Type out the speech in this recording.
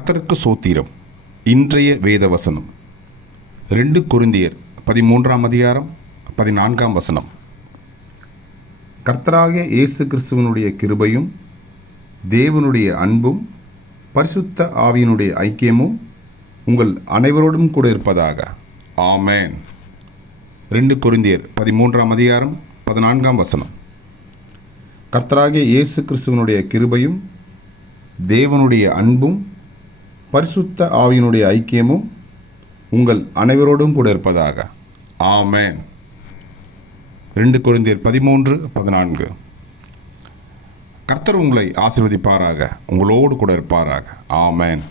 கர்த்தருக்கு சோத்திரம். இன்றைய வேத வசனம் 2 கொரிந்தியர் 13ஆம் அதிகாரம் 14ஆம் வசனம். கர்த்தராகிய இயேசு கிறிஸ்துவனுடைய கிருபையும் தேவனுடைய அன்பும் பரிசுத்த ஆவியினுடைய ஐக்கியமும் உங்கள் அனைவரோடும் கூட இருப்பதாக. ஆமேன். 2 கொரிந்தியர் 13ஆம் அதிகாரம் 14ஆம் வசனம். கர்த்தராகிய இயேசு கிறிஸ்துவனுடைய கிருபையும் தேவனுடைய அன்பும் பரிசுத்த ஆவியினுடைய ஐக்கியமும் உங்கள் அனைவரோடும் கூட இருப்பதாக. ஆமேன். 2 கொரிந்தியர் 13:14. கர்த்தர் உங்களை ஆசீர்வதிப்பாராக, உங்களோடு கூட இருப்பாராக. ஆமேன்.